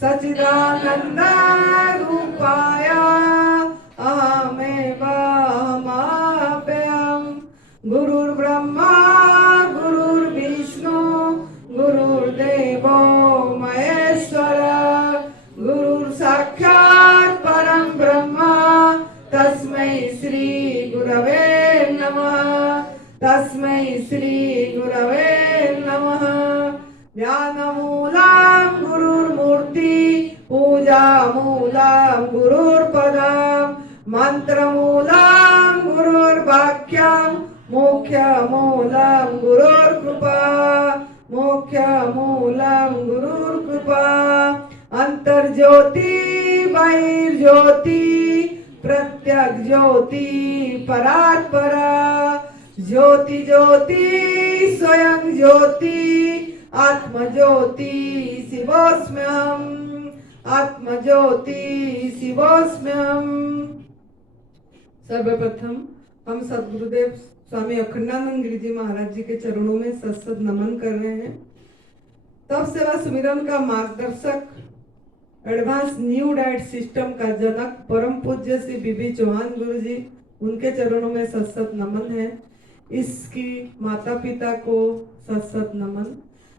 सच्चिदानंद रूपाय अहमेव अहमाप्ययम्। गुरुर्ब्रह्मा गुरुर्विष्णु गुरुर्देवो महेश्वर गुरुर्साक्षात् परं ब्रह्म तस्मै श्री गुरवे नमः। तस्मै श्री गुरवे नमः। ज्ञानमूलं गुरुर्मूर्ति पूजामूलं गुरुर्पदं मंत्रमूलं गुरुर्वाक्यं मोक्षमूलं गुरुर्कृपा। मोक्षमूलं गुरुर्कृपा। अंतर्ज्योति बहिर्ज्योति प्रत्यक्ष ज्योति परात्परा। ज्योति ज्योति स्वयं ज्योति आत्मज्योति शिवोऽस्म्यहम्। आत्मज्योति शिवोऽस्म्यहम्। सर्वप्रथम हम सद्गुरुदेव स्वामी अखंडानंद गिरि जी महाराज जी के चरणों में सत्सत नमन कर रहे हैं। तप सेवा सुमिरन का मार्गदर्शक, एडवांस न्यू डाइट सिस्टम का जनक परम पूज्य श्री बीबी चौहान गुरु जी, उनके चरणों में सत्सत नमन है। इसकी माता पिता को सत्सत नमन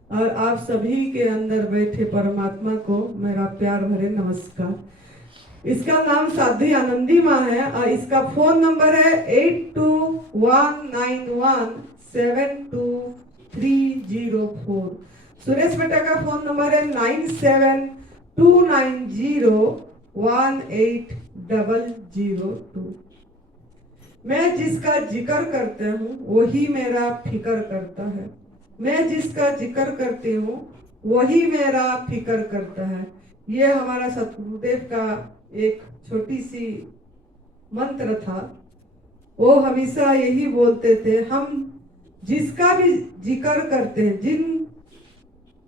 और आप सभी के अंदर बैठे परमात्मा को मेरा प्यार भरे नमस्कार। इसका नाम साध्वी आनंदी माँ है और इसका फोन नंबर है 8219172304। सुरेश बेटा का फोन नंबर है 9729018002। मैं जिसका जिक्र करता हूँ वही मेरा फिक्र करता है। मैं जिसका जिक्र करती हूँ वही मेरा फिक्र करता है। ये हमारा सतगुरुदेव का एक छोटी सी मंत्र था। वो हमेशा यही बोलते थे, हम जिसका भी जिक्र करते हैं,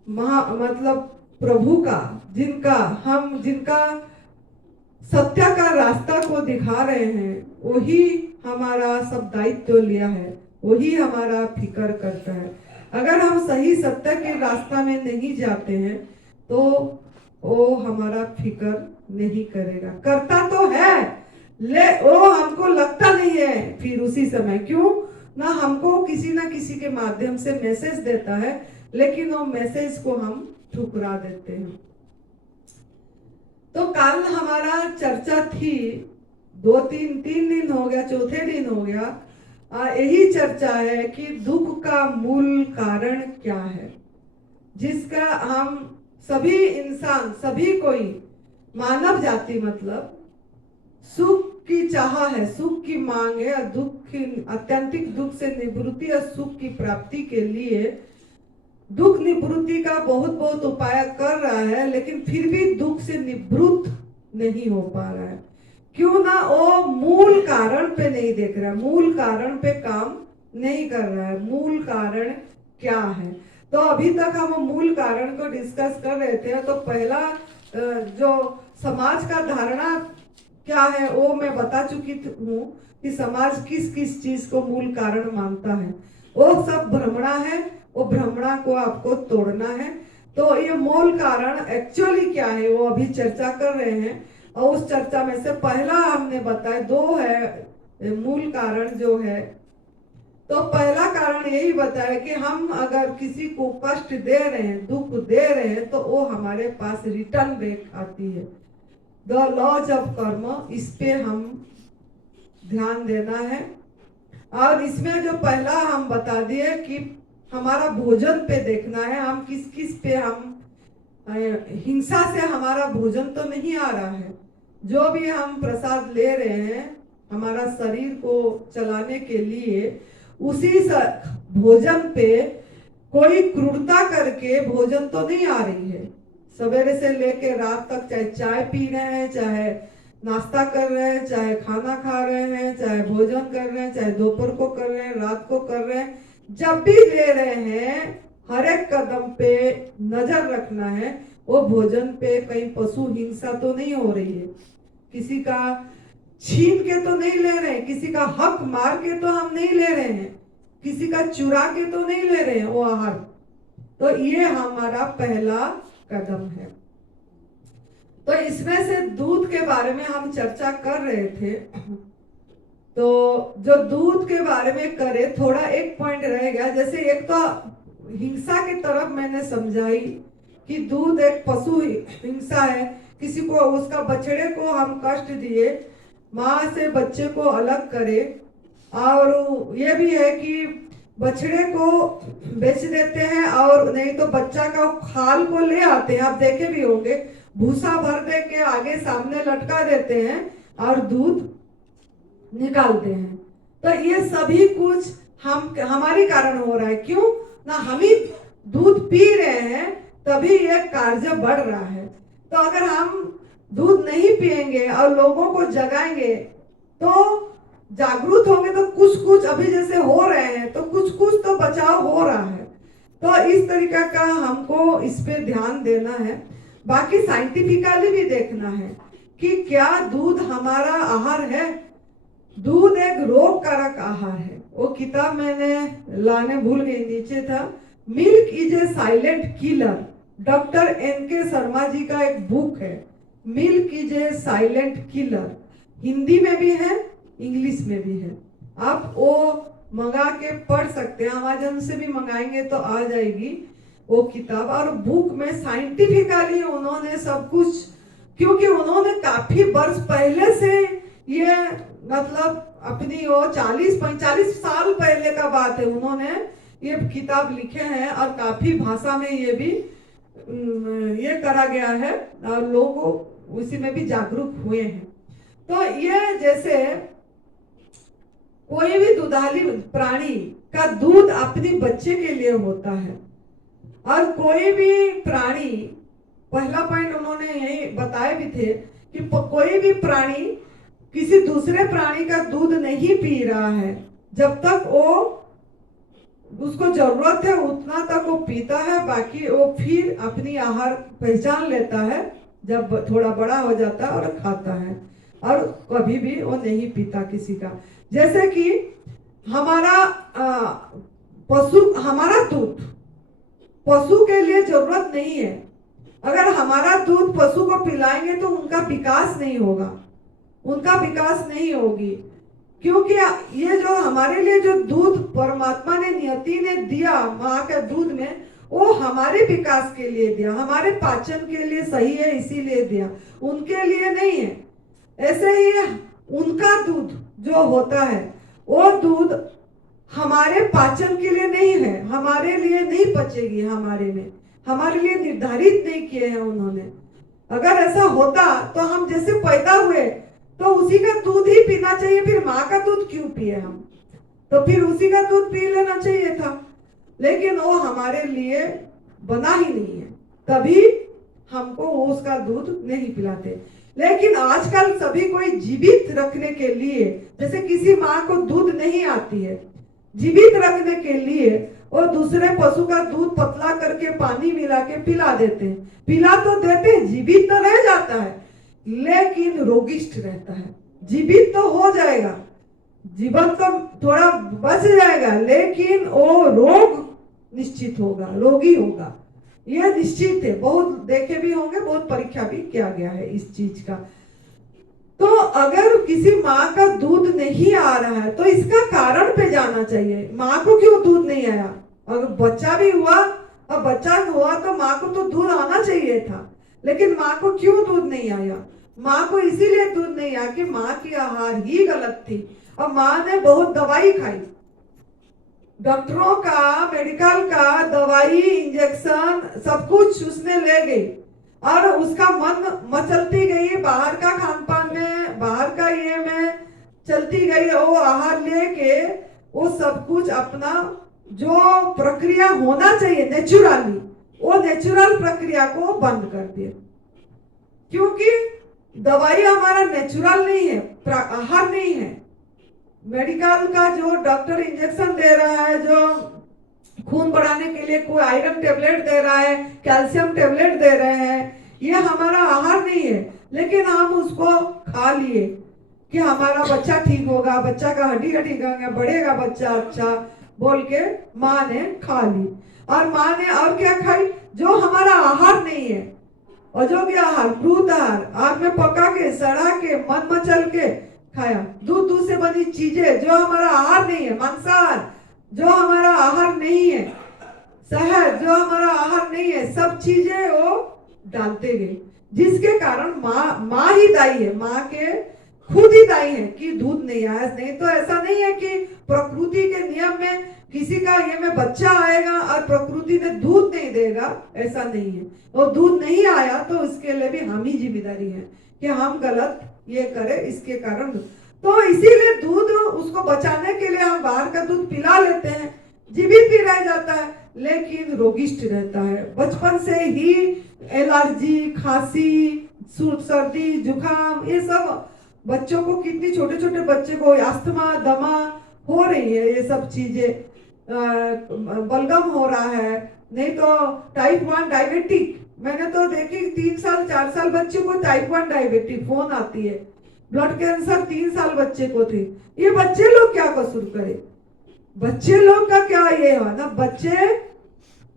मतलब प्रभु का, जिनका सत्य का रास्ता को दिखा रहे हैं, वही हमारा सब दायित्व लिया है, वही हमारा फिक्र करता है। अगर हम सही सत्य के रास्ता में नहीं जाते हैं तो वो हमारा फिक्र नहीं करेगा। करता तो है वो हमको लगता नहीं है फिर उसी समय, क्यों ना हमको किसी ना किसी के माध्यम से मैसेज देता है, लेकिन वो मैसेज को हम ठुकरा देते हैं। तो कल हमारा चर्चा थी, तीन दिन हो गया, चौथे दिन हो गया, यही चर्चा है कि दुख का मूल कारण क्या है, जिसका हम सभी इंसान, सभी कोई मानव जाति मतलब सुख की चाह है, सुख की मांग है और अत्यंतिक दुख से निवृत्ति और सुख की प्राप्ति के लिए दुख निवृत्ति का बहुत उपाय कर रहा है, लेकिन फिर भी दुख से निवृत्त नहीं हो पा रहा है। क्यों ना वो मूल कारण पे नहीं देख रहा है, मूल कारण पे काम नहीं कर रहा है। मूल कारण क्या है? तो अभी तक हम मूल कारण को डिस्कस कर रहे थे। तो पहला जो समाज का धारणा क्या है वो मैं बता चुकी हूँ कि समाज किस किस चीज को मूल कारण मानता है। वो सब भ्रमणा है, वो भ्रमणा को आपको तोड़ना है। तो ये मूल कारण एक्चुअली क्या है वो अभी चर्चा कर रहे हैं। और उस चर्चा में से पहला हमने बताया, दो है मूल कारण जो है। तो पहला कारण यही बताया कि हम अगर किसी को कष्ट दे रहे हैं, दुख दे रहे हैं, तो वो हमारे पास रिटर्न बैक आती है। द लॉज ऑफ कर्म, इस पे हम ध्यान देना है। और इसमें जो पहला हम बता दिए कि हमारा भोजन पे देखना है, हम किस किस पे हम हिंसा से हमारा भोजन तो नहीं आ रहा है। जो भी हम प्रसाद ले रहे हैं हमारा शरीर को चलाने के लिए, उसी भोजन पे कोई क्रूरता करके भोजन तो नहीं आ रही है। सवेरे से लेके रात तक चाहे चाय पी रहे हैं, चाहे नाश्ता कर रहे हैं, चाहे खाना खा रहे हैं, चाहे भोजन कर रहे हैं, चाहे दोपहर को कर रहे हैं, रात को कर रहे हैं, जब भी ले रहे हैं हर एक कदम पे नजर रखना है वो भोजन पे कहीं पशु हिंसा तो नहीं हो रही है, किसी का छीन के तो नहीं ले रहे हैं, किसी का हक मार के तो हम नहीं ले रहे हैं, किसी का चुरा के तो नहीं ले रहे हैं वो आहार। तो ये हमारा पहला कदम है। तो इसमें से दूध के बारे में हम चर्चा कर रहे थे। तो जो दूध के बारे में करे, थोड़ा एक पॉइंट रह गया। जैसे एक तो हिंसा की तरफ मैंने समझाई कि दूध एक पशु हिंसा है, किसी को उसका बछड़े को हम कष्ट दिए, माँ से बच्चे को अलग करे। और ये भी है कि बछड़े को बेच देते हैं और नहीं तो बच्चा का खाल को ले आते हैं, आप देखे भी होंगे, भूसा भर दे के आगे सामने लटका देते हैं और दूध निकालते हैं। तो ये सभी कुछ हमारे कारण हो रहा है। क्यों ना हम ही दूध पी रहे हैं तभी ये कार्य बढ़ रहा है। तो अगर हम दूध नहीं पिएंगे और लोगों को जगाएंगे तो जागरूक होंगे, तो कुछ कुछ अभी जैसे हो रहे हैं तो कुछ कुछ तो बचाव हो रहा है। तो इस तरीका का हमको इस पे ध्यान देना है। बाकी साइंटिफिकली भी देखना है कि क्या दूध हमारा आहार है। दूध एक रोग कारक आहार है। वो किताब मैंने लाने भूल गई, नीचे था, milk is a silent killer, doctor N K. Sharma ji का एक बुक है, milk is a silent killer. Hindi में भी है, इंग्लिश में भी है, आप वो मंगा के पढ़ सकते हैं। अमेज़न से भी मंगाएंगे तो आ जाएगी वो किताब। और बुक में साइंटिफिकली उन्होंने सब कुछ, क्योंकि उन्होंने काफी वर्ष पहले से ये मतलब अपनी वो 40-45 साल पहले का बात है, उन्होंने ये किताब लिखे हैं और काफी भाषा में ये भी ये करा गया है और लोग उसी में भी जागरूक हुए हैं। तो ये जैसे कोई भी दुधाली प्राणी का दूध अपने बच्चे के लिए होता है और कोई भी प्राणी, पहला पॉइंट उन्होंने यही बताए भी थे कि कोई भी प्राणी किसी दूसरे प्राणी का दूध नहीं पी रहा है, जब तक वो उसको जरूरत है उतना तक वो पीता है, बाकी वो फिर अपनी आहार पहचान लेता है जब थोड़ा बड़ा हो जाता है और खाता है, और कभी भी वो नहीं पीता किसी का। जैसे कि हमारा हमारा दूध पशु के लिए जरूरत नहीं है। अगर हमारा दूध पशु को पिलाएंगे तो उनका विकास नहीं होगा, उनका विकास नहीं होगी, क्योंकि ये जो हमारे लिए जो दूध परमात्मा ने, नियति ने दिया माँ के दूध में, वो हमारे विकास के लिए दिया, हमारे पाचन के लिए सही है इसीलिए दिया, उनके लिए नहीं है। ऐसे ही उनका दूध जो होता है वो दूध हमारे पाचन के लिए नहीं है, हमारे लिए नहीं पचेगी, हमारे लिए निर्धारित नहीं किए हैं उन्होंने। अगर ऐसा होता तो हम जैसे पैदा हुए तो उसी का दूध ही पीना चाहिए, फिर माँ का दूध क्यों पिए हम, तो फिर उसी का दूध पी लेना चाहिए था, लेकिन वो हमारे लिए बना ही नहीं है, तभी हमको उसका दूध नहीं पिलाते। लेकिन आजकल सभी कोई जीवित रखने के लिए, जैसे किसी माँ को दूध नहीं आती है, जीवित रखने के लिए वो दूसरे पशु का दूध पतला करके पानी मिला के पिला देते हैं, पिला तो देते हैं, जीवित तो रह जाता है लेकिन रोगिष्ठ रहता है। जीवित तो हो जाएगा, जीवन तो थोड़ा बच जाएगा, लेकिन वो रोग निश्चित होगा, रोगी होगा, यह निश्चित है। बहुत देखे भी होंगे, बहुत परीक्षा भी किया गया है इस चीज का। तो अगर किसी माँ का दूध नहीं आ रहा है तो इसका कारण पे जाना चाहिए, माँ को क्यों दूध नहीं आया। अगर बच्चा भी हुआ और बच्चा हुआ तो माँ को तो दूध आना चाहिए था, लेकिन माँ को क्यों दूध नहीं आया। माँ को इसीलिए दूध नहीं आया कि माँ की आहार ही गलत थी और माँ ने बहुत दवाई खाई, डॉक्टरों का, मेडिकल का, दवाई, इंजेक्शन सब कुछ उसने ले गई और उसका मन मचलती गई, बाहर का खान पान में, बाहर का ये में चलती गई। वो आहार लेके वो सब कुछ अपना जो प्रक्रिया होना चाहिए नेचुरली, वो नेचुरल प्रक्रिया को बंद कर दिया, क्योंकि दवाई हमारा नेचुरल नहीं है, आहार नहीं है। मेडिकल का जो डॉक्टर इंजेक्शन दे रहा है, जो खून बढ़ाने के लिए कोई आयरन टेबलेट दे रहा है, कैल्शियम टेबलेट दे रहे हैं, ये हमारा आहार नहीं है, लेकिन हम उसको खा लिए कि हमारा बच्चा ठीक होगा, बच्चा का हड्डी ठीक होगा, बढ़ेगा बच्चा अच्छा बोल के माँ ने खा ली। और माँ ने और क्या खाई, जो हमारा आहार नहीं है, अयोग्य आहार, मृत आहार, आग में पका के, सड़ा के, मन मचल के खाया। दूध से बनी चीजें जो हमारा आहार नहीं है, मांसाहार जो हमारा आहार नहीं है, शहद जो हमारा आहार नहीं है, सब चीजें वो डालते गए, जिसके कारण माँ ही दायी है, माँ के खुद ही दायी है कि दूध नहीं आया। नहीं तो ऐसा नहीं है कि प्रकृति के नियम में किसी का ये में बच्चा आएगा और प्रकृति ने दूध नहीं देगा, ऐसा नहीं है। और दूध नहीं आया तो उसके लिए भी हम ही जिम्मेदारी है कि हम गलत ये करें, इसके कारण। तो इसीलिए दूध उसको बचाने के लिए हम बाहर का दूध पिला लेते हैं, जीवित भी रह जाता है लेकिन रोगिष्ट रहता है। बचपन से ही एलर्जी, खांसी, सर्दी, जुकाम, ये सब बच्चों को, कितनी छोटे छोटे बच्चे को अस्थमा, दमा हो रही है, ये सब चीजें, बलगम हो रहा है, नहीं तो टाइप 1 डायबिटिक। मैंने तो देखी 3 साल 4 साल बच्चे को टाइप 1 डायबिटिक फोन आती है। ब्लड कैंसर 3 साल बच्चे को थी। ये बच्चे लोग क्या कसूर करे? बच्चे लोग का क्या ये है ना, बच्चे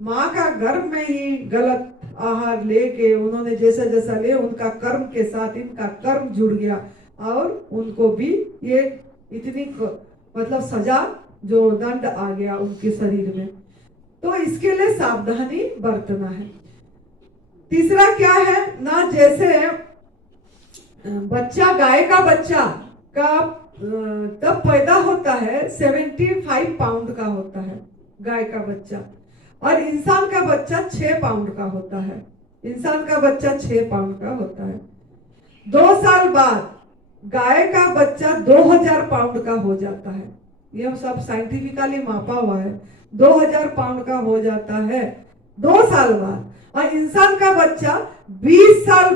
माँ का गर्भ में ही गलत आहार लेके उन्होंने जैसा जैसा ले, उनका कर्म के साथ इनका कर्म जुड़ गया और उनको भी ये इतनी मतलब सजा, जो दंड आ गया उनके शरीर में। तो इसके लिए सावधानी बरतना है। तीसरा क्या है ना, जैसे बच्चा, गाय का बच्चा का तब पैदा होता है 75 पाउंड का होता है गाय का बच्चा, और इंसान का बच्चा 6 पाउंड का होता है। इंसान का बच्चा 6 पाउंड का होता है। 2 साल बाद गाय का बच्चा 2000 पाउंड का हो जाता है। ये सब साइंटिफिकली मापा हुआ है, 2000 पाउंड का हो जाता है 2 साल बाद। और इंसान का बच्चा 20 साल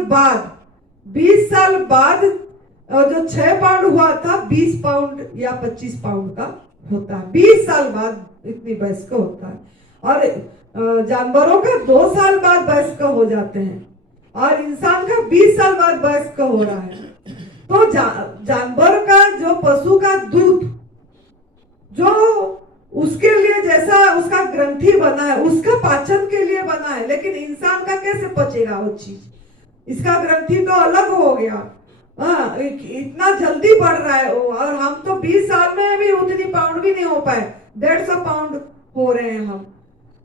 बाद जो 6 पाउंड हुआ था 20 पाउंड या 25 पाउंड का होता है। 20 साल बाद इतनी वयस्क होता है। और जानवरों का 2 साल बाद वयस्क हो जाते हैं और इंसान का 20 साल बाद वयस्क हो रहा है। तो जानवर का, जो पशु का दूध, जो उसके लिए जैसा उसका ग्रंथि बना है, उसका पाचन के लिए बना है, लेकिन इंसान का कैसे पचेगा वो चीज? इसका ग्रंथि तो अलग हो गया। इतना जल्दी बढ़ रहा है वो, और हम तो 20 साल में भी उतनी पाउंड भी नहीं हो पाए, 150 पाउंड हो रहे हैं हम।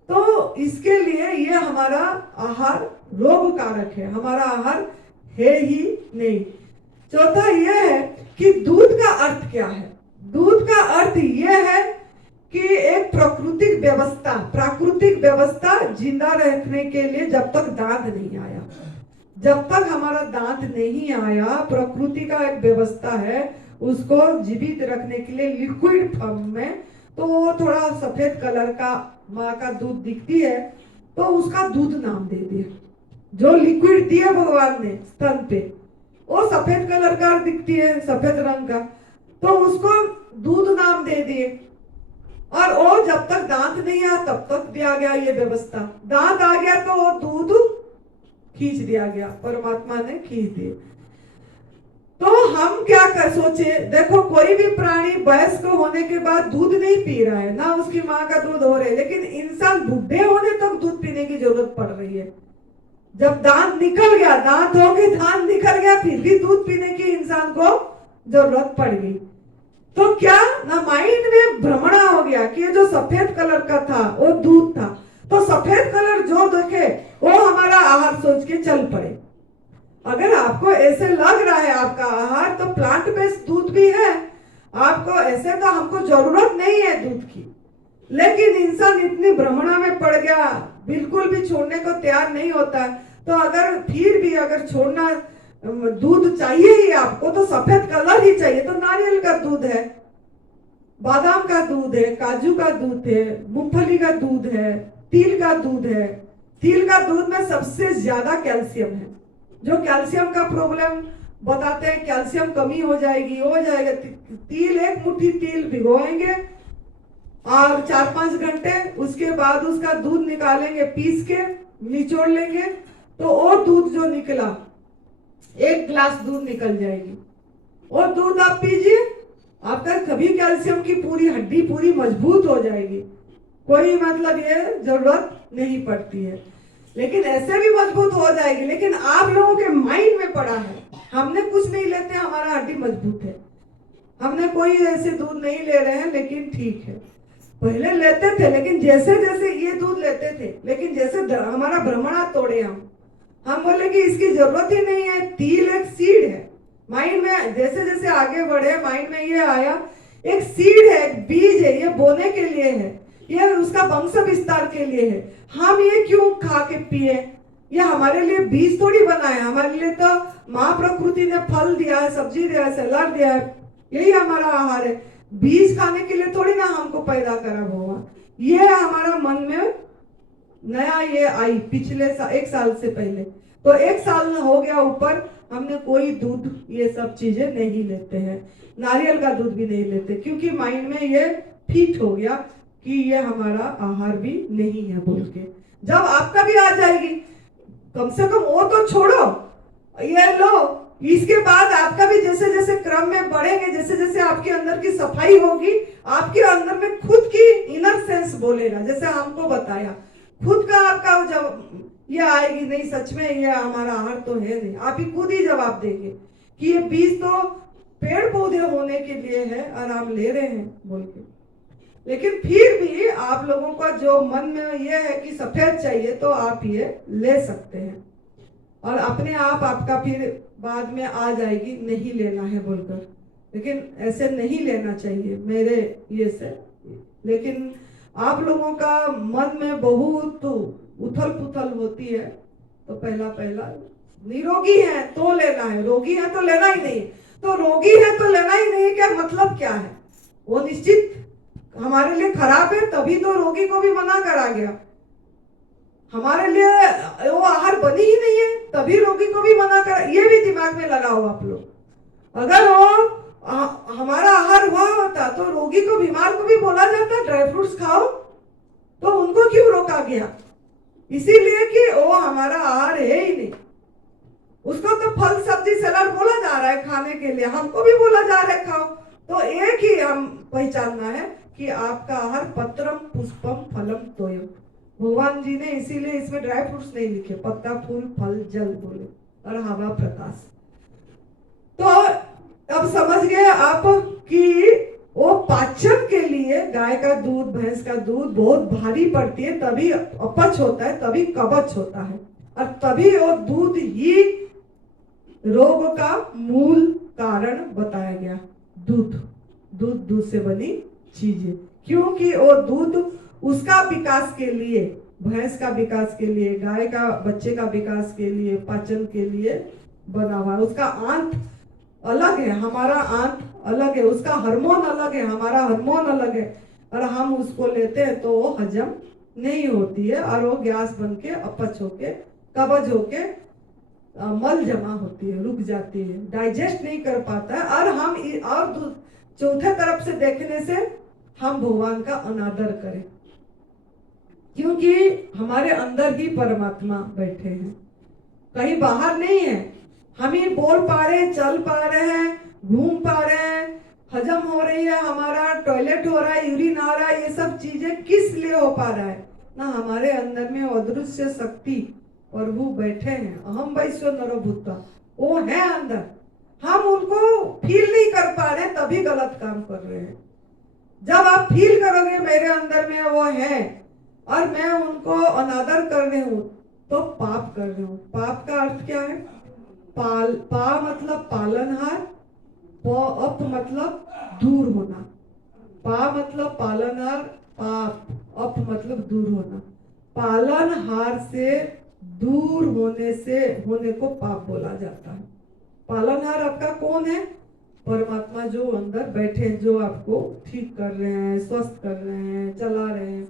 तो इसके लिए ये हमारा आहार रोग कारक है, हमारा आहार है ही नहीं। चौथा यह है कि दूध का अर्थ क्या है? दूध का अर्थ यह है कि एक प्राकृतिक व्यवस्था जिंदा रखने के लिए, जब तक दांत नहीं आया, जब तक हमारा दांत नहीं आया, प्रकृति का एक व्यवस्था है उसको जीवित रखने के लिए लिक्विड फॉर्म में। तो वो थोड़ा सफेद कलर का माँ का दूध दिखती है तो उसका दूध नाम दे दिया। जो लिक्विड दिया भगवान ने स्तन पे, वो सफेद कलर का दिखती है, सफेद रंग का, तो उसको दूध नाम दे दिए। और वो जब तक दांत नहीं आया तब तक दिया गया ये व्यवस्था। दांत आ गया तो वो दूध खींच दिया गया, परमात्मा ने खींच दिए। तो हम क्या कर सोचे, देखो कोई भी प्राणी वयस्क होने के बाद दूध नहीं पी रहा है, ना उसकी माँ का दूध हो रहा है, लेकिन इंसान बुढ़े होने तक दूध पीने की जरूरत पड़ रही है। जब दांत निकल गया, दांत हो गए, दांत निकल गया, फिर भी दूध पीने की इंसान को जरूरत पड़ गई। तो क्या ना माइंड में भ्रमणा हो गया कि ये जो सफेद कलर का था वो दूध था, तो सफेद कलर जो देखे वो हमारा आहार सोच के चल पड़े। अगर आपको ऐसे लग रहा है आपका आहार, तो प्लांट बेस्ड दूध भी है, आपको ऐसे तो हमको जरूरत नहीं है दूध की, लेकिन इंसान इतनी भ्रमणा में पड़ गया, बिल्कुल भी छोड़ने को तैयार नहीं होता। तो अगर फिर भी अगर छोड़ना, दूध चाहिए ही आपको, तो सफेद कलर ही चाहिए, तो नारियल का दूध है, बादाम का दूध है, काजू का दूध है, मूंगफली का दूध है, तिल का दूध है। तिल का दूध में सबसे ज्यादा कैल्शियम है। जो कैल्शियम का प्रॉब्लम बताते हैं, कैल्शियम कमी हो जाएगी, हो जाएगा, तिल, एक मुट्ठी तिल भिगोएंगे और 4-5 घंटे, उसके बाद उसका दूध निकालेंगे, पीस के निचोड़ लेंगे, तो वो दूध जो निकला, 1 गिलास दूध निकल जाएगी। और दूध आप पीजिए, आपका कभी कैल्शियम की पूरी हड्डी पूरी मजबूत हो जाएगी, कोई मतलब ये जरूरत नहीं पड़ती है। लेकिन ऐसे भी मजबूत हो जाएगी। लेकिन आप लोगों के माइंड में पड़ा है, हमने कुछ नहीं लेते, हमारा हड्डी मजबूत है, हमने कोई ऐसे दूध नहीं ले रहे हैं, लेकिन ठीक है पहले लेते थे, लेकिन जैसे जैसे ये दूध लेते थे, लेकिन जैसे हमारा भ्रमणा तोड़े हम बोले कि इसकी जरूरत ही नहीं है। तिल एक सीड है माइंड में, जैसे जैसे आगे बढ़े माइंड में ये आया एक सीड है, एक बीज है, ये बोने के लिए है, ये उसका वंश विस्तार के लिए है। हम ये क्यों खा के पिए? ये हमारे लिए बीज थोड़ी बना है, हमारे लिए तो माँ प्रकृति ने फल दिया है, सब्जी दिया है, सलाद दिया है, यही हमारा आहार है। बीज खाने के लिए थोड़ी ना हमको पैदा करा भगवान। ये हमारा मन में नया ये आई पिछले एक साल से पहले, तो एक साल हो गया ऊपर, हमने कोई दूध ये सब चीजें नहीं लेते हैं, नारियल का दूध भी नहीं लेते, क्योंकि माइंड में ये फिट हो गया कि ये हमारा आहार भी नहीं है बोल के। जब आपका भी आ जाएगी, कम से कम वो तो छोड़ो, ये लो, इसके बाद आपका भी जैसे जैसे क्रम में बढ़ेंगे, जैसे जैसे आपके अंदर की सफाई होगी, आपके अंदर में खुद की इनर सेंस बोलेगा, जैसे हमको बताया, खुद का आपका जब ये आएगी नहीं सच में ये हमारा आहार तो है नहीं, आप ही खुद ही जवाब देंगे कि ये बीज तो पेड़ पौधे होने के लिए है और हम ले रहे हैं बोल के। लेकिन फिर भी आप लोगों का जो मन में ये है कि सफेद चाहिए, तो आप ये ले सकते हैं और अपने आप आपका फिर बाद में आ जाएगी नहीं लेना है बोलकर। लेकिन ऐसे नहीं लेना चाहिए मेरे ये से। लेकिन आप लोगों का मन में बहुत उथल पुथल होती है, तो पहला निरोगी है तो लेना है, रोगी है तो लेना ही नहीं। तो रोगी है तो लेना ही नहीं, क्या मतलब क्या है? वो निश्चित हमारे लिए खराब है, तभी तो रोगी को भी मना करा गया। हमारे लिए वो आहार बनी ही नहीं है, तभी रोगी को भी मना करा। ये भी दिमाग में लगाओ आप लोग। अगर वो हमारा आहार हुआ होता तो रोगी को, बीमार को भी बोला जाता ड्राई फ्रूट्स खाओ, तो उनको क्यों रोका गया? इसीलिए कि वो हमारा आहार है ही नहीं। उसको तो फल सब्जी सलाद बोला जा रहा है खाने के लिए, हमको भी बोला जा रहा है खाओ। तो एक ही हम पहचानना है कि आपका आहार पत्रम पुष्पम फलम तोयम। भगवान जी ने इसीलिए इसमें ड्राई फ्रूट्स नहीं लिखे, पत्ता फूल फल जल बोले और हवा प्रकाश। तो अब समझ गए आप कि वो पाचन के लिए गाय का दूध, भैंस का दूध बहुत भारी पड़ती है, तभी अपच होता है, तभी कब्ज होता है, और तभी वो दूध ही रोग का मूल कारण बताया गया। दूध से बनी चीजें, क्योंकि वो दूध उसका विकास के लिए, भैंस का विकास के लिए, गाय का बच्चे का विकास के लिए, पाचन के लिए बना हुआ है। उसका आंत अलग है, हमारा आंत अलग है, उसका हार्मोन अलग है, हमारा हार्मोन अलग है, और हम उसको लेते हैं तो वो हजम नहीं होती है और वो गैस बन के अपच होके कब्ज होके मल जमा होती है, रुक जाती है, डाइजेस्ट नहीं कर पाता है। और हम और चौथे तरफ से देखने से हम भगवान का अनादर करें, क्योंकि हमारे अंदर ही परमात्मा बैठे हैं, कहीं बाहर नहीं है। हम ही बोल पा रहे हैं, चल पा रहे हैं, घूम पा रहे हैं, हजम हो रही है, हमारा टॉयलेट हो रहा है, यूरिन आ रहा है, ये सब चीजें किस लिए हो पा रहा है? ना हमारे अंदर में अदृश्य शक्ति प्रभु बैठे हैं, अहम वैश्व नरो भूता, वो है अंदर, हम उनको फील नहीं कर पा रहे, तभी गलत काम कर रहे हैं। जब आप फील करोगे मेरे अंदर में वो है और मैं उनको अनादर कर रही हूँ, तो पाप कर रही हूँ। पाप का अर्थ क्या है? पा मतलब पालनहार, अप मतलब दूर होना। पा मतलब पालनहार, पाप, अप मतलब दूर होना। पालनहार से दूर होने को पाप बोला जाता है। पालनहार आपका कौन है? परमात्मा जो अंदर बैठे, जो आपको ठीक कर रहे हैं, स्वस्थ कर रहे हैं, चला रहे हैं,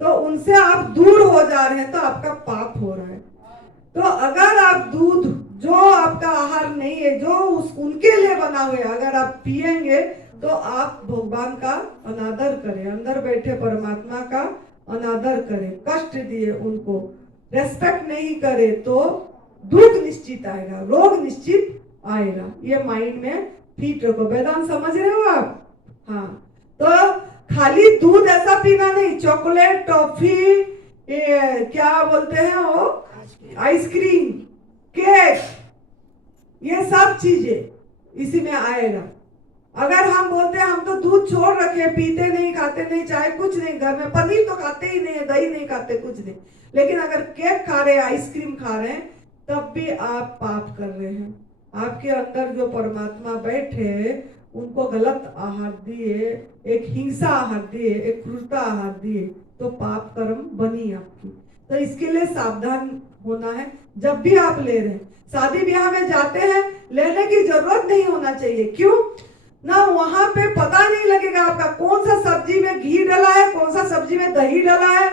तो उनसे आप दूर हो जा रहे हैं, तो आपका पाप हो रहा है। तो अगर आप दूध जो आपका आहार नहीं है, जो उनके लिए बना हुआ है, अगर आप पिएंगे तो आप भगवान का अनादर करें, अंदर बैठे परमात्मा का अनादर करें, कष्ट दिए उनको, रेस्पेक्ट नहीं करे तो दुख निश्चित आएगा, रोग निश्चित आएगा। ये माइंड में फिट रखो। वेदांत समझ रहे हो आप? हाँ। तो खाली दूध ऐसा पीना नहीं, चॉकलेट, टॉफी, ये क्या बोलते हैं वो, आइसक्रीम, केक, ये सब चीजें इसी में आएगा। अगर हम बोलते हैं हम तो दूध छोड़ रखे, पीते नहीं, खाते नहीं, चाहे कुछ नहीं, घर में पनीर तो खाते ही नहीं, दही नहीं खाते, कुछ नहीं, लेकिन अगर केक खा रहे हैं, आइसक्रीम खा रहे हैं, तब भी आप पाप कर रहे हैं। आपके अंदर जो परमात्मा बैठे उनको गलत आहार दिए, एक हिंसा आहार दिए, एक क्रूरता आहार दिए, तो पाप कर्म बनी आपकी। तो इसके लिए सावधान होना है। जब भी आप ले रहे हैं, शादी ब्याह में जाते हैं, लेने की जरूरत नहीं होना चाहिए। क्यों ना, वहां पे पता नहीं लगेगा आपका कौन सा सब्जी में घी डला है, कौन सा सब्जी में दही डला है,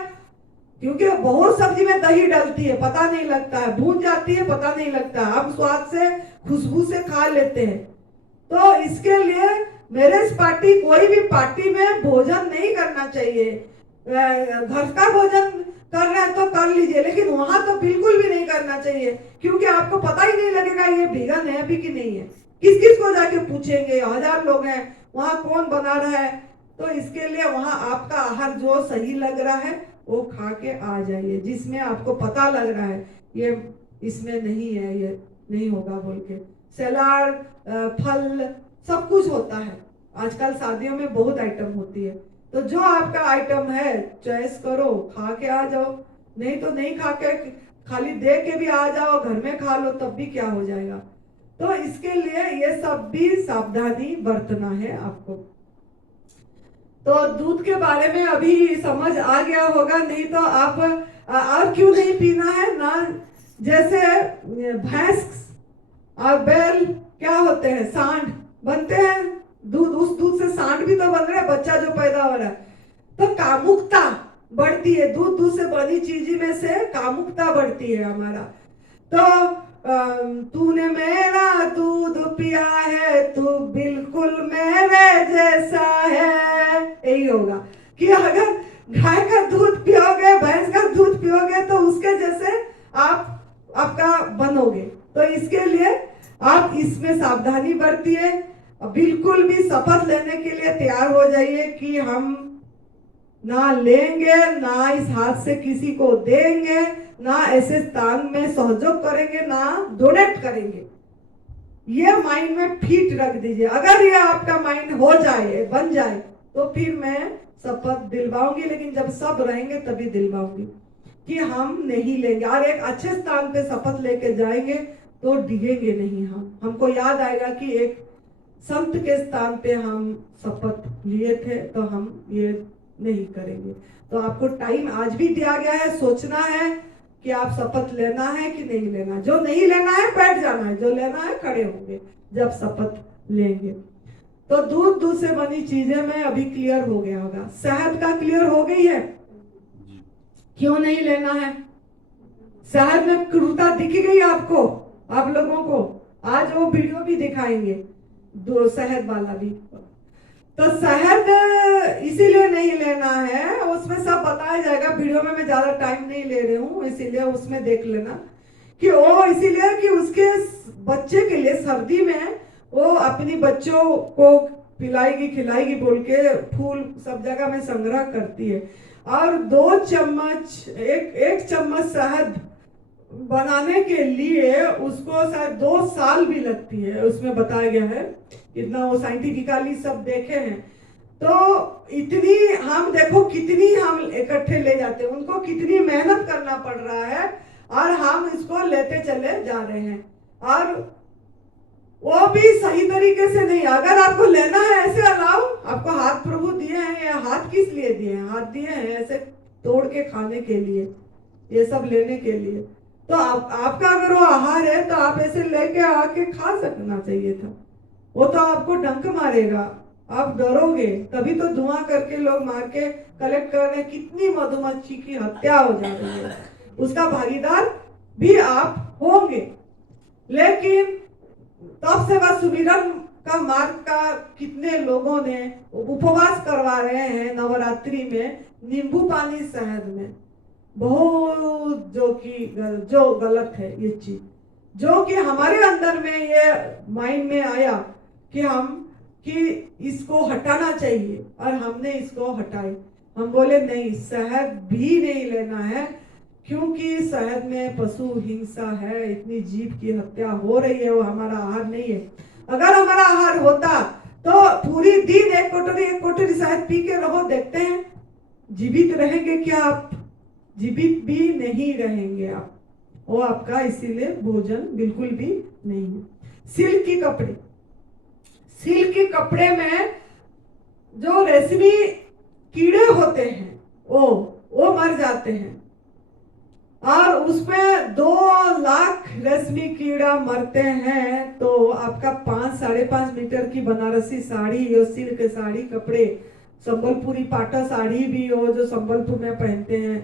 क्योंकि बहुत सब्जी में दही डलती है, पता नहीं लगता है, भून जाती है, पता नहीं लगता है, हम स्वाद से, खुशबू से खा लेते हैं। तो इसके लिए मैरिज पार्टी, कोई भी पार्टी में भोजन नहीं करना चाहिए। घर का भोजन कर रहे हैं तो कर लीजिए, लेकिन वहां तो बिल्कुल भी नहीं करना चाहिए, क्योंकि आपको पता ही नहीं लगेगा ये वीगन है भी कि नहीं है। किस किस को जाके पूछेंगे, 1000 लोग हैं, वहां कौन बना रहा है। तो इसके लिए वहां आपका आहार जो सही लग रहा है वो खा के आ जाइए, जिसमें आपको पता लग रहा है ये इसमें नहीं है, ये नहीं होगा बोल के। सलाद, फल, सब कुछ होता है। आजकल शादियों में बहुत आइटम होती है, तो जो आपका आइटम है चॉइस करो, खा के आ जाओ। नहीं तो नहीं खा के, खाली दे के भी आ जाओ, घर में खा लो, तब भी क्या हो जाएगा। तो इसके लिए ये सब भी सावधानी बरतना है आपको। तो दूध के बारे में अभी समझ आ गया होगा, नहीं तो आप और क्यों नहीं पीना है ना। जैसे भैंस और बैल क्या होते हैं, सांड बनते हैं, दूध, उस दूध से सांड भी तो बन रहा है, बच्चा जो पैदा हो रहा है। तो कामुकता बढ़ती है, दूध से बनी चीज में से कामुकता बढ़ती है हमारा। तो तूने मेरा दूध पिया है, तू बिल्कुल मेरे जैसा है, यही होगा कि अगर गाय का दूध पियोगे, भैंस का दूध पियोगे, तो उसके जैसे आपका बनोगे। तो इसके लिए आप इसमें सावधानी बरतिए, बिल्कुल भी शपथ लेने के लिए तैयार हो जाइए कि हम ना लेंगे, ना इस हाथ से किसी को देंगे, ना ऐसे स्थान में सहयोग करेंगे, ना डोनेट करेंगे। ये माइंड में फिट रख दीजिए। अगर ये आपका माइंड हो जाए, बन जाए, तो फिर मैं शपथ दिलवाऊंगी, लेकिन जब सब रहेंगे तभी दिलवाऊंगी कि हम नहीं लेंगे। और एक अच्छे स्थान पे शपथ लेके जाएंगे तो डिगेंगे नहीं। हमको याद आएगा कि एक संत के स्थान पे हम शपथ लिए थे, तो हम ये नहीं करेंगे। तो आपको टाइम आज भी दिया गया है, सोचना है कि आप शपथ लेना है कि नहीं लेना। जो नहीं लेना है बैठ जाना है, जो लेना है खड़े होंगे जब शपथ लेंगे। तो दूध से बनी चीजें में अभी क्लियर हो गया होगा। शहद का क्लियर हो गई है, क्यों नहीं लेना है। शहद में क्रूरता दिख गई आपको, आप लोगों को। आज वो वीडियो भी दिखाएंगे, दो शहद वाला भी। तो शहद इसीलिए नहीं लेना है, उसमें सब बताया जाएगा वीडियो में। मैं ज्यादा टाइम नहीं ले रही हूँ, इसीलिए उसमें देख लेना कि वो इसीलिए कि उसके बच्चे के लिए सर्दी में वो अपनी बच्चों को पिलाएगी, खिलाएगी बोल के फूल सब जगह में संग्रह करती है। और 2 चम्मच, एक चम्मच शहद बनाने के लिए उसको शायद 2 साल भी लगती है, उसमें बताया गया है। इतना वो साइंटिफिकली सब देखे हैं। तो इतनी हम देखो कितनी हम इकट्ठे ले जाते हैं, उनको कितनी मेहनत करना पड़ रहा है, और हम इसको लेते चले जा रहे हैं। और वो भी सही तरीके से नहीं। अगर आपको लेना है ऐसे अलाउ, आपको हाथ प्रभु दिए हैं, ये हाथ किस लिए दिए हैं? हाथ दिए हैं ऐसे तोड़ के खाने के लिए, ये सब लेने के लिए। तो आपका अगर वो आहार है तो आप ऐसे लेके आके खा सकना चाहिए था। वो तो आपको डंक मारेगा, आप डरोगे, तभी तो धुआं करके लोग मार के कलेक्ट कर रहे हैं। कितनी मधुमक्खी की हत्या हो जा रही है, उसका भागीदार भी आप होंगे। लेकिन तब से बस सुमिरन का मार्ग का कितने लोगों ने उपवास करवा रहे हैं नवरात्रि में, नींबू पानी शहद में, बहुत जो गलत है ये चीज, जो कि हमारे अंदर में ये माइंड में आया कि इसको हटाना चाहिए, और हमने इसको हटाए। हम बोले नहीं, शहद भी नहीं लेना है, क्योंकि शहद में पशु हिंसा है, इतनी जीव की हत्या हो रही है, वो हमारा आहार नहीं है। अगर हमारा आहार होता तो पूरी दिन एक कोटरी शहद पी के रहो, देखते हैं जीवित रहेंगे क्या आप? जीवित भी नहीं रहेंगे आप, वो आपका इसीलिए भोजन बिल्कुल भी नहीं है। सिल्क के कपड़े, सिल्क के कपड़े में जो रेशमी कीड़े होते हैं वो मर जाते हैं, और उसमें 2 लाख रेशमी कीड़ा मरते हैं। तो आपका 5-5.5 मीटर की बनारसी साड़ी और सिल्क साड़ी कपड़े, संबलपुरी पाटा साड़ी भी हो जो संबलपुर में पहनते हैं,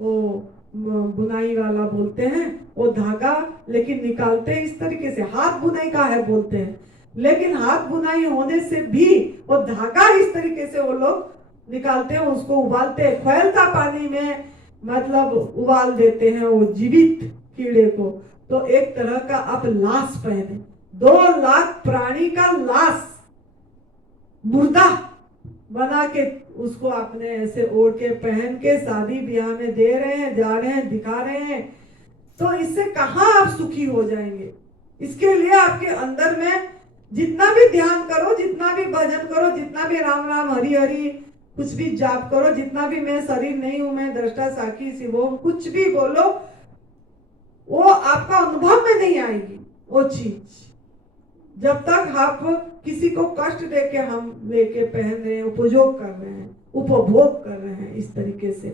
वो बुनाई वाला बोलते हैं, वो धागा लेकिन निकालते हैं इस तरीके से, हाथ बुनाई का है बोलते हैं, लेकिन हाथ बुनाई होने से भी वो धागा इस तरीके से वो लोग निकालते हैं, उसको उबालते हैं, खौलता पानी में मतलब उबाल देते हैं वो जीवित कीड़े को। तो एक तरह का आप लाश पहने, 2 लाख प्राणी का लाश मुर्दा बना के उसको आपने ऐसे ओढ़ के पहन के शादी ब्याह में दे रहे हैं, जा रहे हैं, दिखा रहे हैं, तो इससे कहाँ आप सुखी हो जाएंगे? इसके लिए आपके अंदर में जितना भी ध्यान करो, जितना भी भजन करो, जितना भी राम राम हरि हरि कुछ भी जाप करो, जितना भी मैं शरीर नहीं हूं, मैं दृष्टा साखी शिवोम कुछ भी बोलो, वो आपका अनुभव में नहीं आएगी वो चीज, जब तक आप किसी को कष्ट देके हम लेके पहन रहे हैं, उपयोग कर रहे हैं, उपभोग कर रहे हैं इस तरीके से।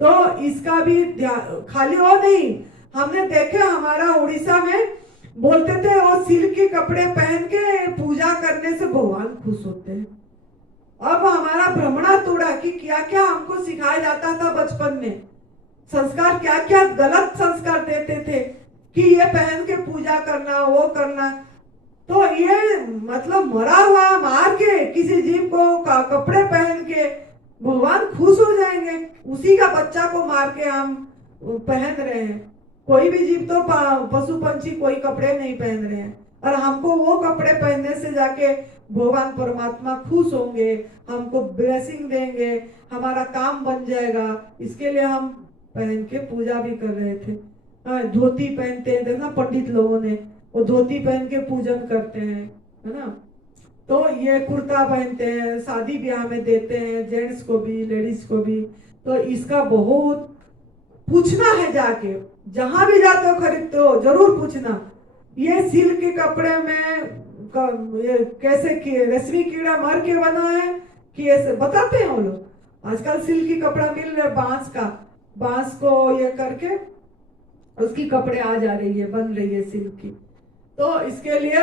तो इसका भी ध्यान, खाली वो नहीं, हमने देखे हमारा उड़ीसा में बोलते थे वो सिल्क के कपड़े पहन के पूजा करने से भगवान खुश होते हैं। अब हमारा भ्रमणा तोड़ा कि क्या क्या हमको सिखाया जाता था बचपन में, संस्कार क्या क्या गलत संस्कार देते थे कि ये पहन के पूजा करना, वो करना। तो ये मतलब मरा हुआ मार के किसी जीव को कपड़े पहन के भगवान खुश हो जाएंगे, उसी का बच्चा को मार के हम पहन रहे हैं। कोई भी जीव तो पशु पंछी कोई कपड़े नहीं पहन रहे हैं, और हमको वो कपड़े पहनने से जाके भगवान परमात्मा खुश होंगे, हमको ब्लेसिंग देंगे, हमारा काम बन जाएगा, इसके लिए हम पहन के पूजा भी कर रहे थे। धोती पहनते हैं, देखना पंडित लोगों ने वो धोती पहन के पूजन करते हैं, है ना। तो ये कुर्ता पहनते हैं, शादी ब्याह में देते हैं, जेंट्स को भी लेडीज को भी। तो इसका बहुत पूछना है, जाके जहां भी जाते हो खरीदते हो जरूर पूछना, ये सिल्क के कपड़े में ये कैसे रेशमी कीड़ा मर के बना है कि ऐसे बताते हैं वो लोग। आजकल सिल्क की कपड़ा मिल रहा है, बांस का, बांस को ये करके उसकी कपड़े आ जा रही है, बन रही है सिल्क की। तो इसके लिए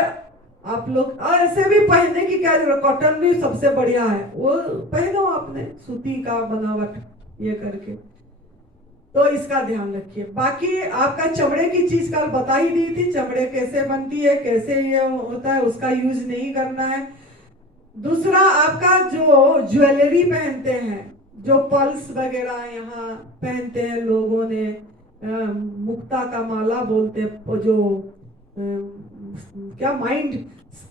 आप लोग, और ऐसे भी पहनने की क्या जरूरत, कॉटन भी सबसे बढ़िया है, वो पहनो आपने, सूती का बनावट ये करके। तो इसका ध्यान रखिए। बाकी आपका चमड़े की चीज कल बता ही दी थी, चमड़े कैसे बनती है, कैसे ये होता है, उसका यूज नहीं करना है। दूसरा आपका जो ज्वेलरी पहनते हैं, जो पल्स वगैरह यहाँ पहनते हैं लोगों ने, मुक्ता का माला बोलते हैं, जो क्या माइंड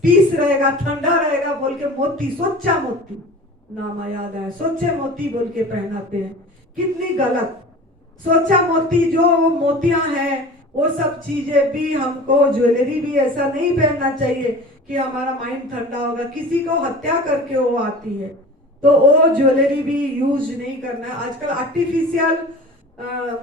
पीस रहेगा, ठंडा रहेगा बोल के मोती, सोचा मोती नाम याद है, सोचे मोती बोल के पहनाते हैं, कितनी गलत। सोचा मोती जो मोतियां हैं वो सब चीजें भी हमको, ज्वेलरी भी ऐसा नहीं पहनना चाहिए कि हमारा माइंड ठंडा होगा, किसी को हत्या करके वो आती है, तो वो ज्वेलरी भी यूज नहीं करना है। आजकल आर्टिफिशियल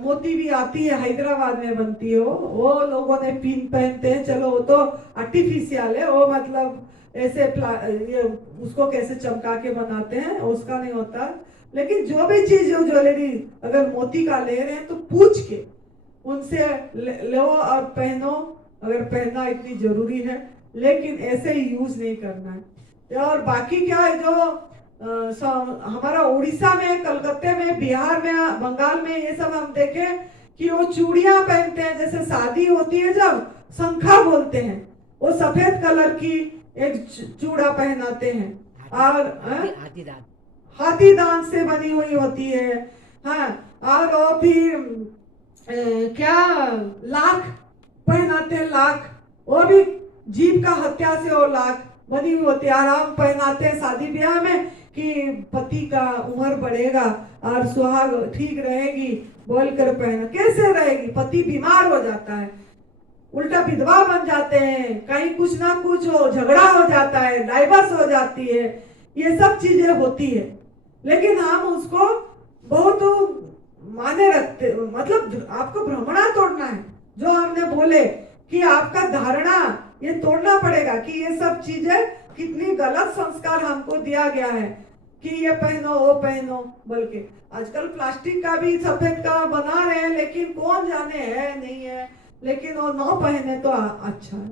मोती भी आती है, हैदराबाद में बनती है, वो लोगों ने पिन पहनते हैं, चलो वो तो आर्टिफिशियल है, वो मतलब ऐसे ये उसको कैसे चमका के बनाते हैं उसका नहीं होता। लेकिन जो भी चीज हो ज्वेलरी अगर मोती का ले रहे हैं तो पूछ के उनसे लो और पहनो, अगर पहनना इतनी जरूरी है, लेकिन ऐसे ही यूज नहीं करना है। और बाकी क्या है, जो हमारा उड़ीसा में, कलकत्ते में, बिहार में, बंगाल में ये सब हम देखे कि वो चूड़ियां पहनते हैं, जैसे शादी होती है जब शंखा बोलते हैं, वो सफेद कलर की एक चूड़ा पहनाते हैं, और हाथी दांत से बनी हुई होती है, हाँ, और वो फिर क्या लाख पहनाते हैं, लाख, वो भी जीव का हत्या से वो लाख बनी हुई होती है, और हम पहनाते हैं शादी ब्याह में कि पति का उम्र बढ़ेगा और सुहाग ठीक रहेगी बोलकर पहना, कैसे रहेगी? पति बीमार हो जाता है, उल्टा विधवा बन जाते हैं, कहीं कुछ ना कुछ हो, झगड़ा हो जाता है, डाइवर्स हो जाती है, ये सब चीजें होती है। लेकिन हम उसको बहुत माने रखते, मतलब आपको भ्रमणा तोड़ना है। जो हमने बोले कि आपका धारणा ये तोड़ना पड़ेगा कि ये सब चीजें कितनी गलत संस्कार हमको दिया गया है कि ये पहनो वो पहनो बोल के। आजकल प्लास्टिक का भी सफेद का बना रहे हैं, लेकिन कौन जाने है नहीं है, लेकिन वो ना पहने तो अच्छा है।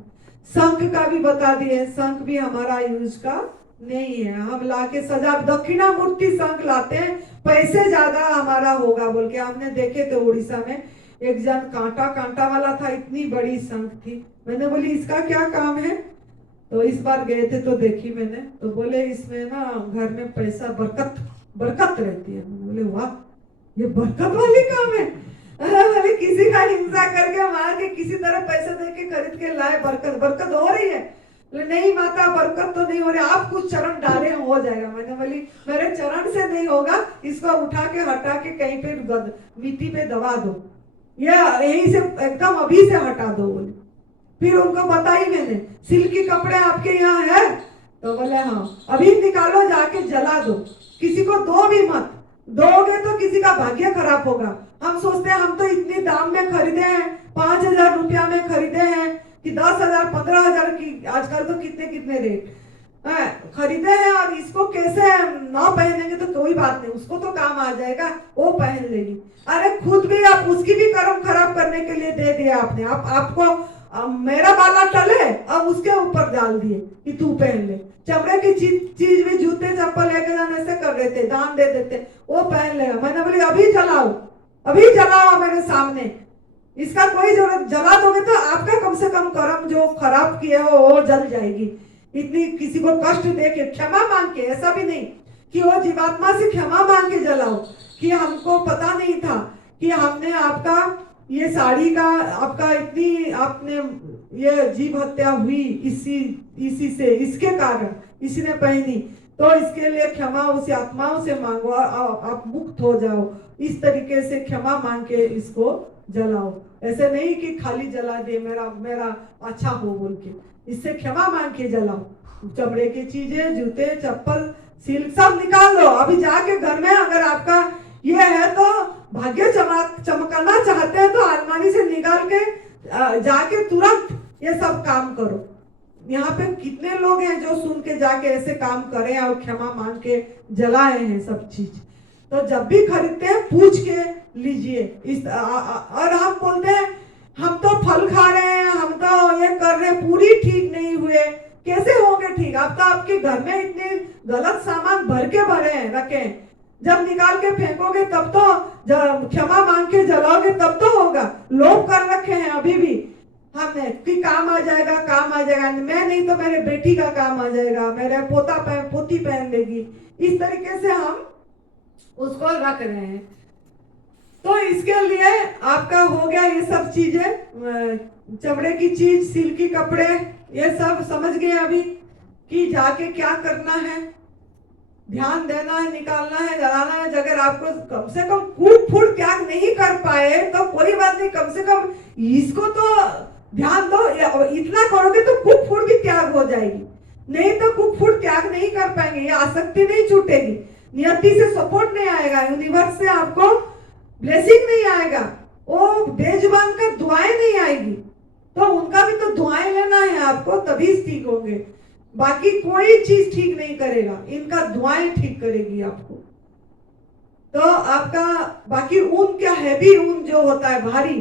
शंख का भी बता दिए, शंख भी हमारा यूज का नहीं है, हम लाके सजा दक्षिणा मूर्ति शंख लाते हैं, पैसे ज्यादा हमारा होगा बोल के। हमने देखे थे उड़ीसा में एक जन कांटा कांटा वाला था, इतनी बड़ी शंख थी। मैंने बोली इसका क्या काम है? तो इस बार गए थे तो देखी मैंने, तो बोले इसमें ना घर में पैसा बरकत बरकत रहती है। बोले वाह, ये बरकत वाली काम है। बोले किसी का हिंसा करके मार के किसी तरह पैसे दे के खरीद के लाए, बरकत बरकत हो रही है? नहीं माता, बरकत तो नहीं हो रही, आप कुछ चरण डाले हो जाएगा। मैंने बोली मेरे चरण से नहीं होगा, इसको उठा के हटा के कहीं पे मिट्टी पे दबा दो, ये यहीं से एकदम अभी से हटा दो बोले। फिर उनको बताई मैंने, सिल्की कपड़े आपके यहाँ है? तो बोले हाँ। अभी निकालो, जाके जला दो, किसी को दो भी मत, दोगे तो किसी का भाग्य खराब होगा। हम सोचते हैं हम तो इतनी दाम में खरीदे हैं, 5,000 रुपया में खरीदे हैं कि 10,000 15,000 की, आजकल तो कितने कितने रेट खरीदे हैं, और इसको कैसे ना पहनेंगे तो कोई बात नहीं, उसको तो काम आ जाएगा, वो पहन लेगी। अरे खुद भी आप उसकी भी कर्म खराब करने के लिए दे दिया आपने। आपको मेरा बाला टले, अब उसके ऊपर डाल दिए कि तू पहन ले। चमड़े की चीज भी, जूते चप्पल लेके जाने ऐसे कर देते, दान दे देते, वो पहन लेगा। मैंने बोली अभी जलाओ, अभी जलाओ मेरे सामने, इसका कोई जरूरत, जला दोगे तो आपका कम से कम कर्म जो खराब किए हो वो जल जाएगी। इतनी किसी को कष्ट दे के, क्षमा मांग के, ऐसा भी नहीं कि वो जीवात्मा से क्षमा मांग के जलाओ कि हमको पता नहीं था कि हमने आपका ये साड़ी का, आपका इतनी आपने ये जीव हत्या हुई इसी से, इसके कारण इसी ने पहनी, तो इसके लिए क्षमा उसी आत्माओं से मांगो, आप मुक्त हो जाओ। इस तरीके से क्षमा मांग के इसको जलाओ, ऐसे नहीं कि खाली जला दे मेरा अच्छा हो बोल के, इससे क्षमा मांग के जलाओ। चमड़े की चीजें, जूते चप्पल सिल्क सब निकाल दो। अभी जाके घर में अगर आपका ये है तो भाग्य चमकाना चाहते हैं तो अलमारी से निकाल के जाके तुरंत ये सब काम करो। यहाँ पे कितने लोग हैं जो सुन के जाके ऐसे काम करें और क्षमा मांग के जलाए हैं सब चीज। तो जब भी खरीदते हैं पूछ के लीजिए। और हम बोलते हैं हम तो फल खा रहे हैं, हम तो ये कर रहे हैं, पूरी ठीक नहीं हुए, कैसे होंगे ठीक? आप तो आपके घर में इतने गलत सामान भर के भरे हैं, रखे हैं, जब निकाल के फेंकोगे तब तो, जब क्षमा मांग के जलाओगे तब तो होगा। लोभ कर रखे हैं अभी भी हमने कि काम आ जाएगा, काम आ जाएगा, मैं नहीं तो मेरे बेटी का काम आ जाएगा, मेरे पोती पहन लेगी, इस तरीके से हम उसको रख रहे हैं। तो इसके लिए आपका हो गया ये सब चीजें, चमड़े की चीज, सिल्की कपड़े, ये सब समझ गए अभी कि जाके क्या करना है, ध्यान देना है, निकालना है, जलाना है। अगर आपको कम से कम कूट फूट त्याग नहीं कर पाए तो कोई बात नहीं, कम से कम इसको तो ध्यान दो। इतना करोगे तो कूट फूट भी त्याग हो जाएगी, नहीं तो कूट फूट त्याग नहीं कर पाएंगे, ये आसक्ति नहीं छूटेगी, नियति से सपोर्ट नहीं आएगा, यूनिवर्स से आपको ब्लेसिंग नहीं आएगा, वो बेजुबान का दुआएं नहीं आएगी, तो उनका भी तो दुआएं लेना है आपको, तभी ठीक होंगे। बाकी कोई चीज ठीक नहीं करेगा, इनका दुआएं ठीक करेगी आपको। तो आपका बाकी ऊन क्या, हैवी ऊन जो होता है भारी,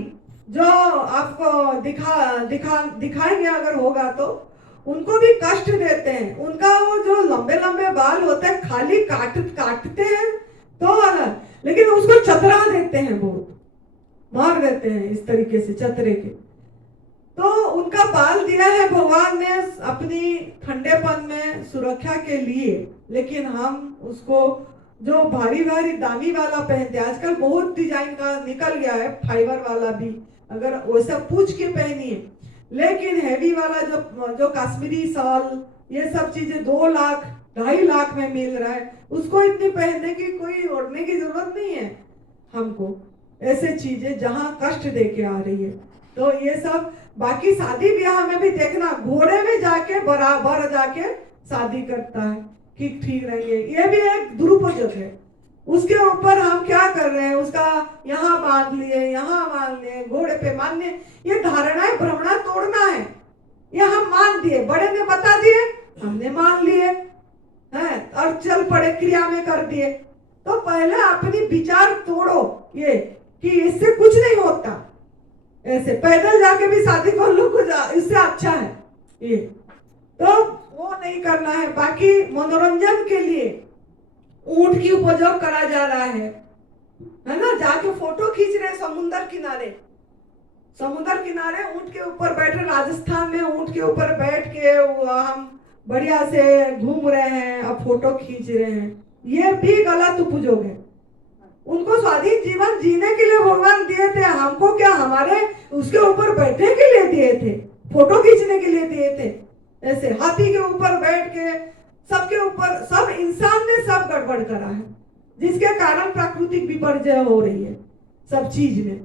जो आपको दिखाएंगे अगर होगा तो उनको भी कष्ट देते हैं। उनका वो जो लंबे लंबे बाल होते हैं खाली काटते हैं तो अलग, लेकिन उसको चतरा देते हैं, बहुत मार देते हैं इस तरीके से चतरे के। तो उनका बाल दिया है भगवान ने अपनी ठंडेपन में सुरक्षा के लिए, लेकिन हम उसको जो भारी भारी दामी वाला पहनते हैं, आजकल बहुत डिजाइन का निकल गया है, फाइबर वाला भी, अगर वैसा पूछ के पहनिए। लेकिन हैवी वाला जो कश्मीरी शॉल, ये सब चीजें 2 लाख 2.5 लाख में मिल रहा है, उसको इतनी पहनने की कोई ओढ़ने की जरूरत नहीं है हमको। ऐसे चीजें जहां कष्ट दे के आ रही है, तो ये सब बाकी शादी ब्याह में भी देखना, घोड़े में जाके बराबर जाके शादी करता है कि ठीक रहेंगे, ये भी एक दुरुपयोग है। उसके ऊपर हम क्या कर रहे हैं, उसका यहाँ बांध लिए, यहाँ बांध लिए, घोड़े पे मानने, ये धारणाएं भ्रमणा तोड़ना है। ये हम मान दिए, बड़े ने बता दिए, हमने मान लिए हैं और चल पड़े, क्रिया में कर दिए। तो पहले अपनी विचार तोड़ो ये कि इससे कुछ नहीं होता, ऐसे पैदल जाके भी शादी कर लो, कुछ इससे अच्छा है ये, तो वो नहीं करना है। बाकी मनोरंजन के लिए ऊंट की उपयोग करा जा रहा है ना, जाके फोटो खींच रहे समुद्र किनारे, समुद्र किनारे ऊंट के ऊपर बैठे, राजस्थान में ऊंट के ऊपर बैठ के हम बढ़िया से घूम रहे हैं, अब फोटो खींच रहे हैं, ये भी गलत उपयोग है। उनको स्वाधीन जीवन जीने के लिए भगवान दिए थे, हमको क्या हमारे उसके ऊपर बैठने के लिए दिए थे, फोटो खींचने के लिए दिए थे। ऐसे हाथी के ऊपर बैठ के सबके ऊपर, सब इंसान ने सब गड़बड़ करा है, जिसके कारण प्राकृतिक विपर्जय हो रही है सब चीज में।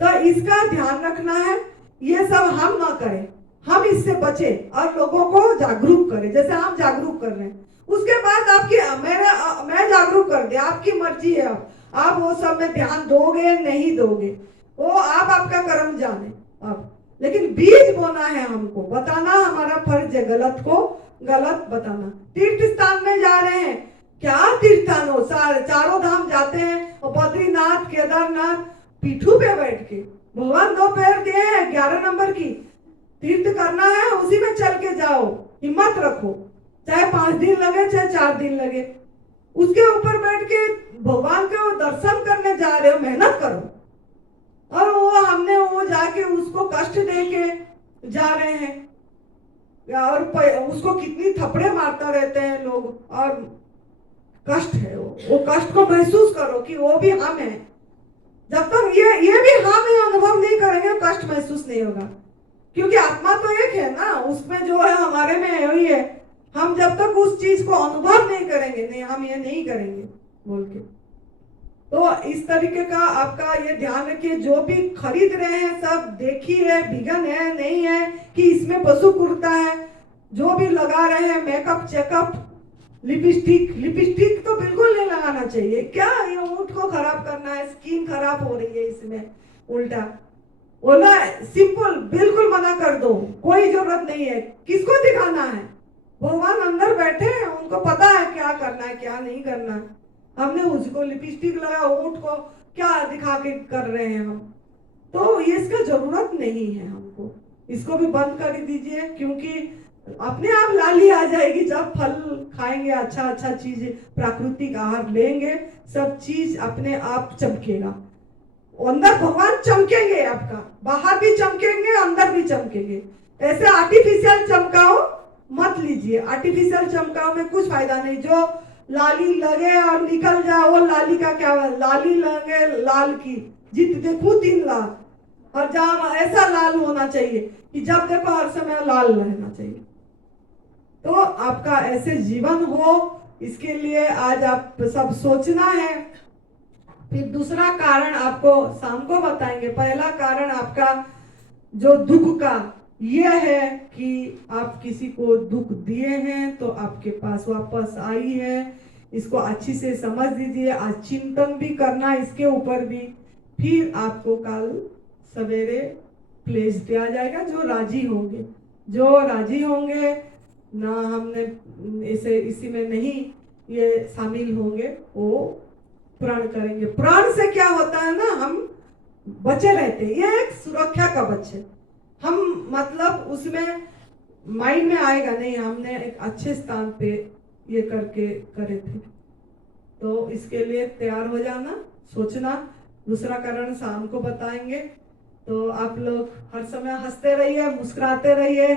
तो इसका ध्यान रखना है, ये सब हम ना करें, हम इससे बचे और लोगों को जागरूक करें, जैसे हम जागरूक कर रहे हैं। उसके बाद आपकी मैं जागरूक कर दे, आपकी मर्जी है, आप वो सब में ध्यान दोगे नहीं दोगे, वो आप आपका कर्म जाने। अब लेकिन बीज बोना है, हमको बताना हमारा फर्ज है, गलत को गलत बताना। तीर्थ स्थान में जा रहे हैं, क्या तीर्थान हो, चारों धाम जाते हैं, और बद्रीनाथ केदारनाथ पीठू पे बैठ के, भगवान 2 पैर दिए हैं, 11 नंबर की तीर्थ करना है, उसी में चल के जाओ, हिम्मत रखो, चाहे 5 दिन लगे चाहे 4 दिन लगे, उसके ऊपर बैठ के भगवान के दर्शन करने जा रहे हो, मेहनत करो। और वो हमने वो जाके उसको कष्ट दे के जा रहे हैं, और उसको कितनी थपड़े मारता रहते हैं लोग, और कष्ट है वो कष्ट को महसूस करो कि वो भी हम है। जब तक ये भी हम है अनुभव नहीं करेंगे, कष्ट महसूस नहीं होगा, क्योंकि आत्मा तो एक है ना, उसमें जो है हमारे में वही है। हम जब तक उस चीज को अनुभव नहीं करेंगे, नहीं हम ये नहीं करेंगे बोल के। तो इस तरीके का आपका ये ध्यान रखिए, जो भी खरीद रहे हैं सब देखिए विघन है नहीं है, कि इसमें पशु कुर्ता है, जो भी लगा रहे हैं मेकअप चेकअप, लिपस्टिक तो बिल्कुल नहीं लगाना चाहिए। क्या ये ऊंट को खराब करना है, स्किन खराब हो रही है इसमें, उल्टा बोला सिंपल बिल्कुल मना कर दो, कोई जरूरत नहीं है। किसको दिखाना है, भगवान अंदर बैठे हैं, उनको पता है क्या करना है क्या नहीं करना है। हमने उसको लिपस्टिक लगा, ऊंट को क्या दिखा के कर रहे हैं हम, तो ये इसका जरूरत नहीं है हमको, इसको भी बंद कर दीजिए, क्योंकि अपने आप लाली आ जाएगी जब फल खाएंगे, अच्छा चीज प्राकृतिक आहार लेंगे, सब चीज अपने आप चमकेगा, अंदर भगवान चमकेंगे, आपका बाहर भी चमकेंगे अंदर भी चमकेंगे। ऐसे आर्टिफिशियल चमकाओ मत लीजिए, आर्टिफिशियल चमकाओ में कुछ फायदा नहीं। जो लाली लगे और निकल जाए, वो लाली का क्या, लाली लगे लाल की जित देखूं 3 लाल, और जहां ऐसा लाल होना चाहिए कि जब देखो हर समय लाल रहना चाहिए। तो आपका ऐसे जीवन हो, इसके लिए आज आप सब सोचना है। फिर दूसरा कारण आपको शाम को बताएंगे। पहला कारण आपका जो दुख का यह है कि आप किसी को दुख दिए हैं तो आपके पास वापस आई है, इसको अच्छी से समझ दीजिए। आज चिंतन भी करना इसके ऊपर भी, फिर आपको कल सवेरे प्लेस दिया जाएगा। जो राजी होंगे ना, हमने इसी में नहीं ये शामिल होंगे, वो प्रण करेंगे। प्रण से क्या होता है ना, हम बचे रहते हैं, ये एक सुरक्षा कवच है। हम मतलब उसमें माइंड में आएगा नहीं हमने एक अच्छे स्थान पे ये करके करे थे, तो इसके लिए तैयार हो जाना, सोचना। दूसरा कारण शाम को बताएंगे। तो आप लोग हर समय हंसते रहिए, मुस्कुराते रहिए,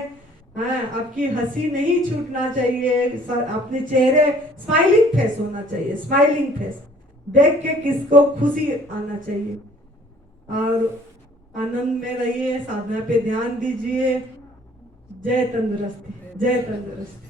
आपकी हंसी नहीं छूटना चाहिए, अपने चेहरे स्माइलिंग फेस होना चाहिए, स्माइलिंग फेस देख के किसको खुशी आना चाहिए। और आनंद में रहिए, साधना पे ध्यान दीजिए। जय तंदुरुस्ती, जय तंदुरुस्ती।